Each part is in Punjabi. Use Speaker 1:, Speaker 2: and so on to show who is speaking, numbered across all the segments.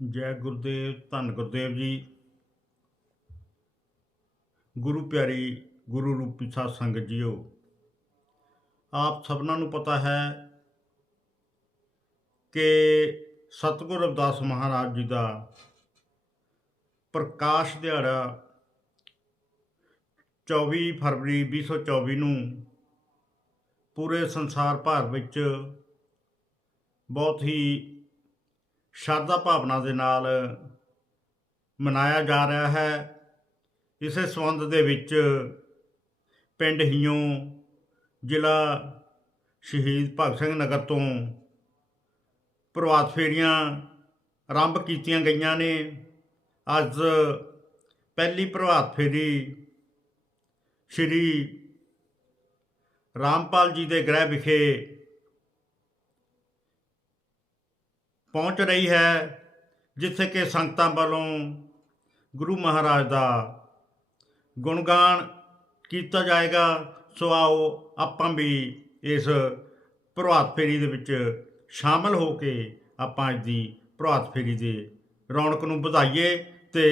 Speaker 1: ਜੈ ਗੁਰਦੇਵ, ਧੰਨ ਗੁਰਦੇਵ ਜੀ। ਗੁਰੂ ਪਿਆਰੀ, ਗੁਰੂ ਰੂਪੀ ਸਾਧ ਸੰਗਤ ਜੀਓ, ਆਪ ਸਭਨਾਂ ਨੂੰ ਪਤਾ ਹੈ ਕਿ ਸਤਿਗੁਰ ਰਵਿਦਾਸ ਮਹਾਰਾਜ ਜੀ ਦਾ ਪ੍ਰਕਾਸ਼ ਦਿਹਾੜਾ 24 ਫਰਵਰੀ 2024 ਨੂੰ ਪੂਰੇ ਸੰਸਾਰ ਭਰ ਵਿੱਚ ਬਹੁਤ ਹੀ ਸ਼ਰਧਾ ਭਾਵਨਾ ਦੇ ਨਾਲ ਮਨਾਇਆ ਜਾ ਰਿਹਾ ਹੈ। ਇਸੇ ਸੰਬੰਧ ਦੇ ਵਿੱਚ ਪਿੰਡ ਹੀਓ ਜ਼ਿਲ੍ਹਾ ਸ਼ਹੀਦ ਭਗਤ ਸਿੰਘ ਨਗਰ ਤੋਂ ਪ੍ਰਭਾਤ ਫੇਰੀਆਂ ਆਰੰਭ ਕੀਤੀਆਂ ਗਈਆਂ ਨੇ। ਅੱਜ ਪਹਿਲੀ ਪ੍ਰਭਾਤ ਫੇਰੀ ਸ਼੍ਰੀ ਰਾਮਪਾਲ ਜੀ ਦੇ ਗ੍ਰਹਿ ਵਿਖੇ ਪਹੁੰਚ ਰਹੀ ਹੈ, ਜਿੱਥੇ ਕਿ ਸੰਗਤਾਂ ਵੱਲੋਂ ਗੁਰੂ ਮਹਾਰਾਜ ਦਾ ਗੁਣਗਾਨ ਕੀਤਾ ਜਾਏਗਾ। ਸੋ ਆਓ ਆਪਾਂ ਵੀ ਇਸ ਪ੍ਰਭਾਤ ਫੇਰੀ ਦੇ ਵਿੱਚ ਸ਼ਾਮਲ ਹੋ ਕੇ ਆਪਾਂ ਅੱਜ ਦੀ ਪ੍ਰਭਾਤ ਫੇਰੀ ਦੇ ਰੌਣਕ ਨੂੰ ਵਧਾਈਏ ਤੇ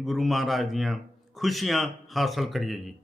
Speaker 1: ਗੁਰੂ ਮਹਾਰਾਜ ਦੀਆਂ ਖੁਸ਼ੀਆਂ ਹਾਸਲ ਕਰੀਏ ਜੀ।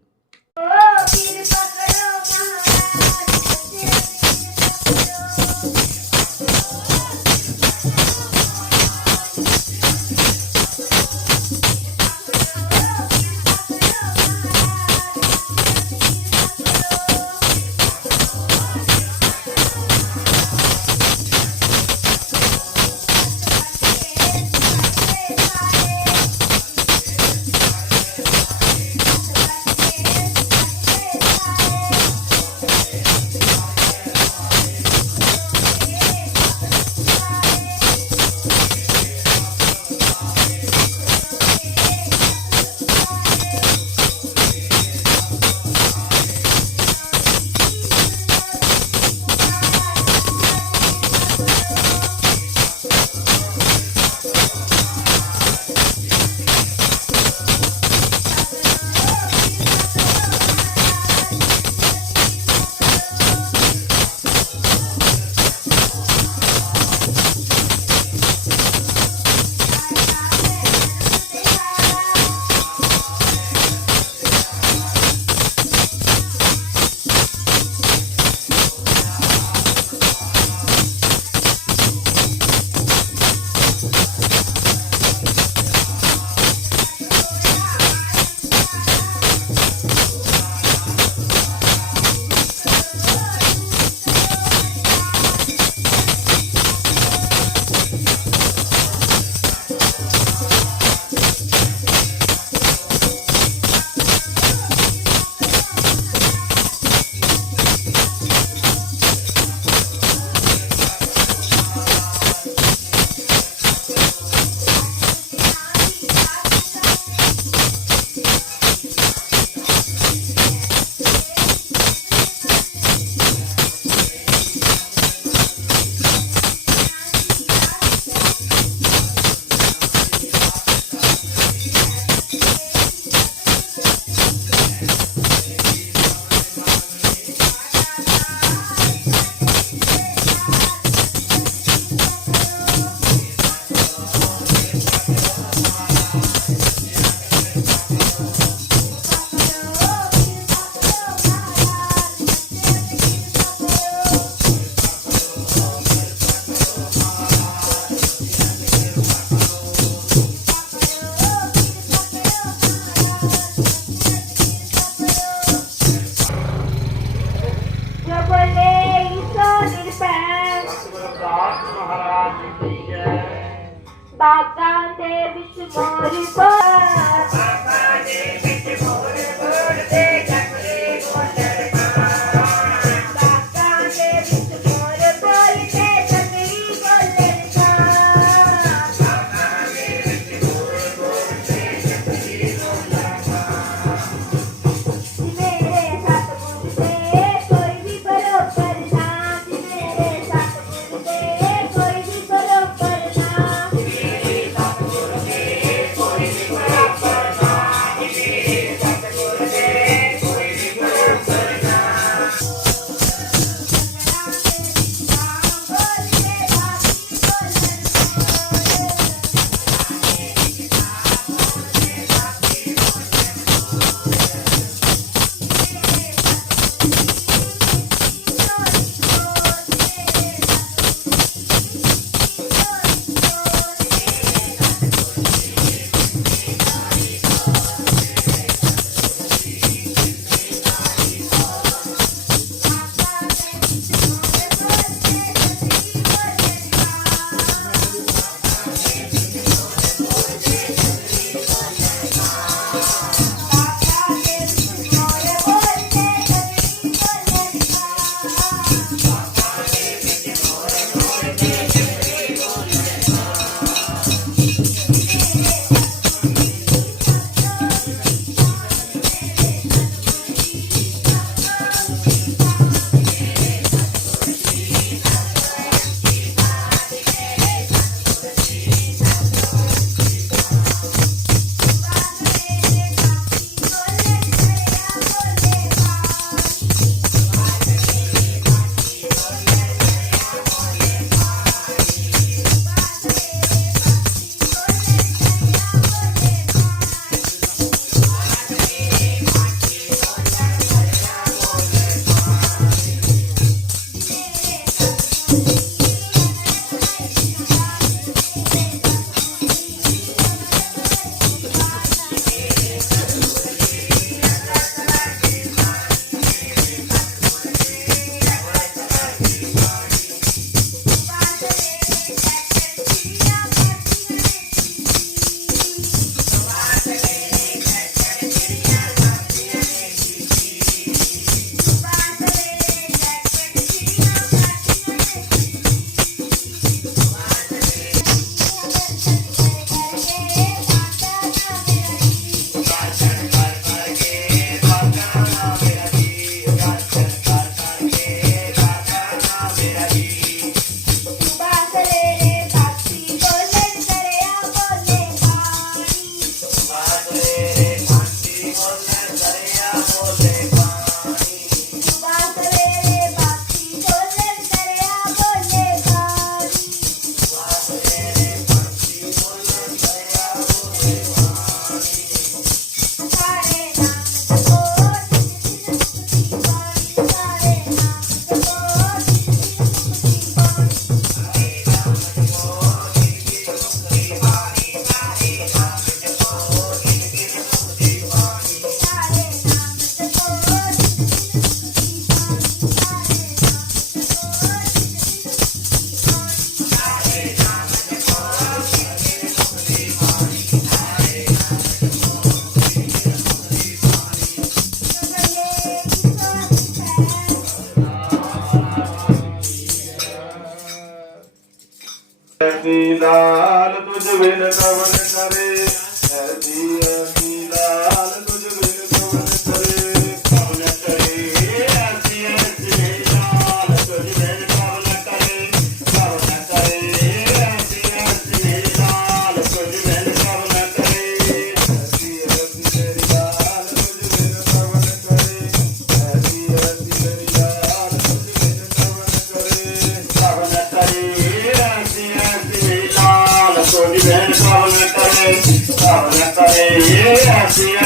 Speaker 2: Yeah.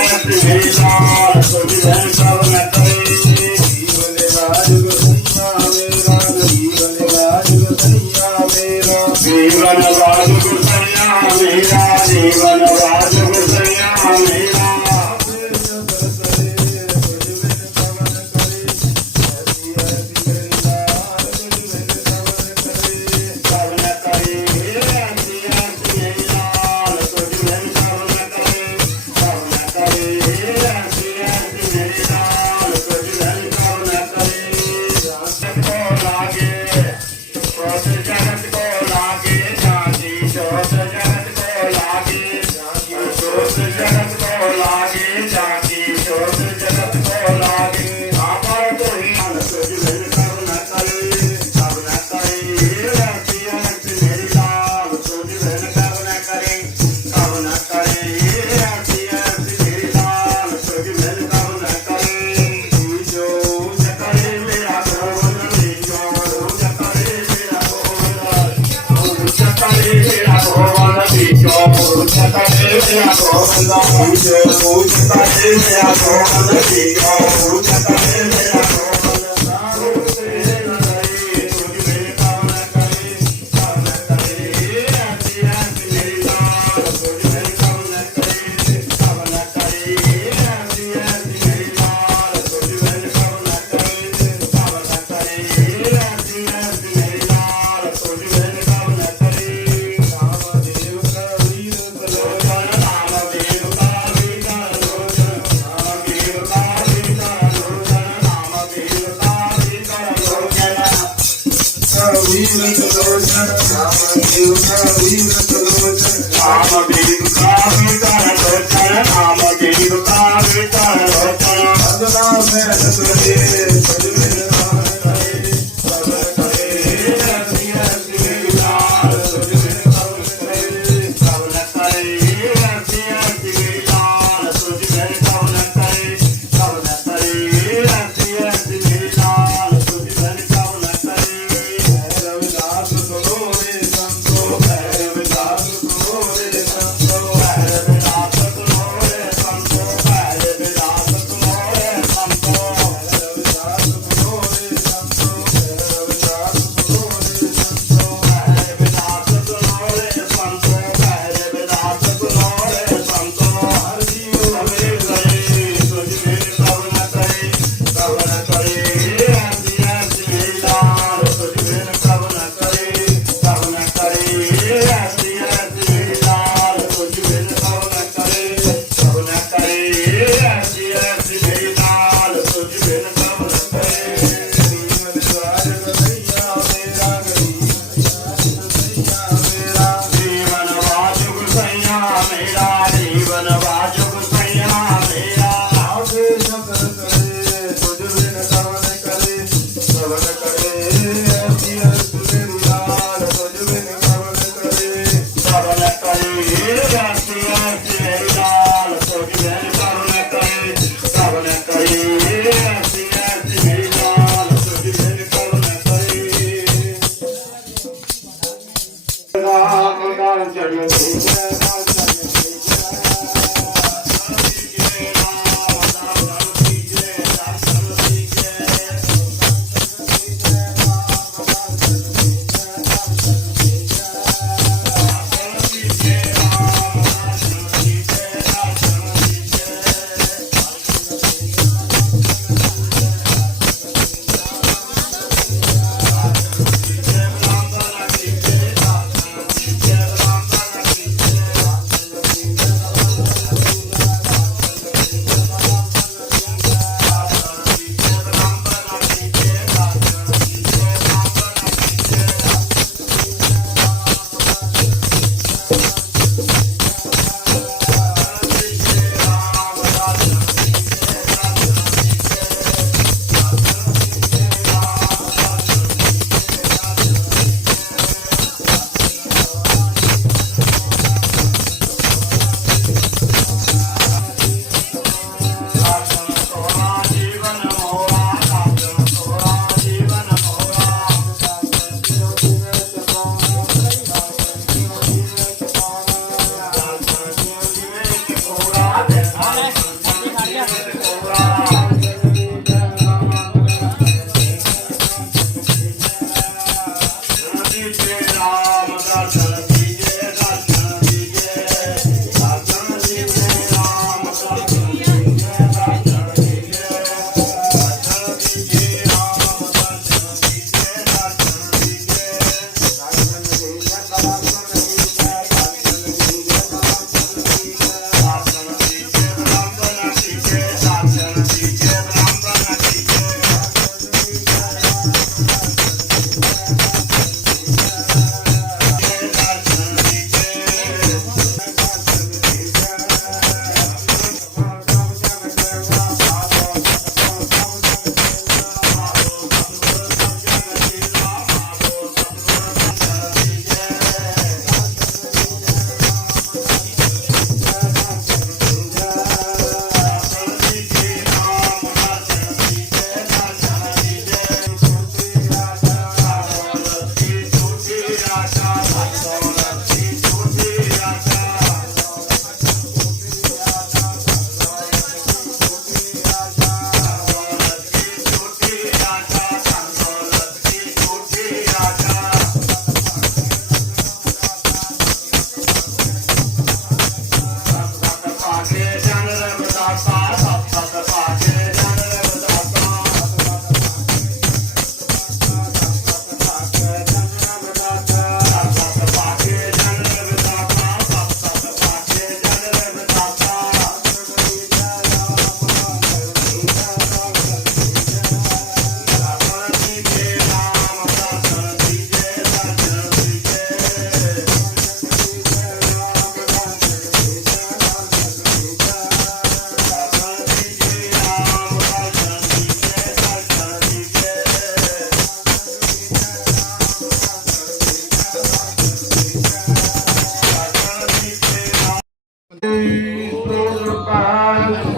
Speaker 2: canciones.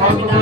Speaker 2: 감사합니다.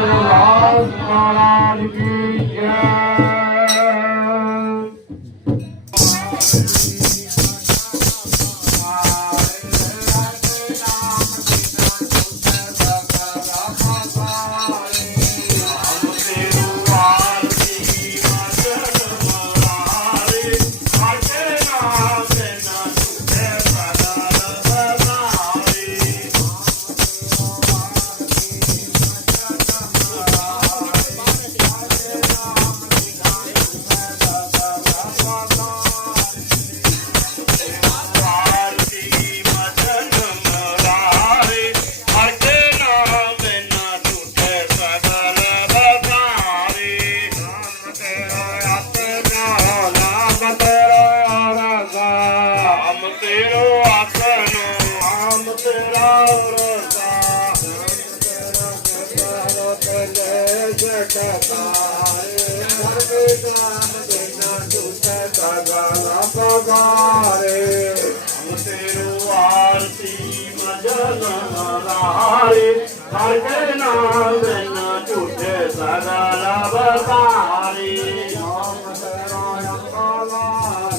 Speaker 2: ਲਾਰੇ ਹਰ ਕੇ ਨਾਮ ਦੇਨਾ ਝੂਠੇ ਸਗਲਾ ਬਗਾਰੇ ਨਾਮ ਤੇਰਾ ਅੰਬਾਲਾ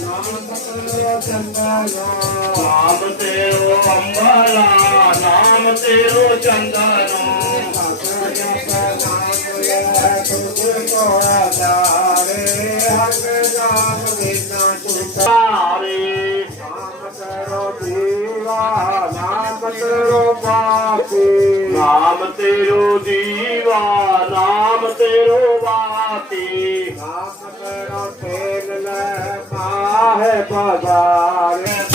Speaker 2: ਨਾਮ ਤੇਰਾ ਚੰਦਨਾ ਨਾਮ ਤੇਰੋ ਅੰਬਾਲਾ ਨਾਮ ਤੇਰੋ ਚੰਦਨੋ ਸਾਰੇ ਨਾਮ ਤੇਰੋ દીવાના પતરો બાપે નામ તેરો દીવા નામ તેરો બાપે નામ તેરો તેલ લે પાહે
Speaker 3: બજારે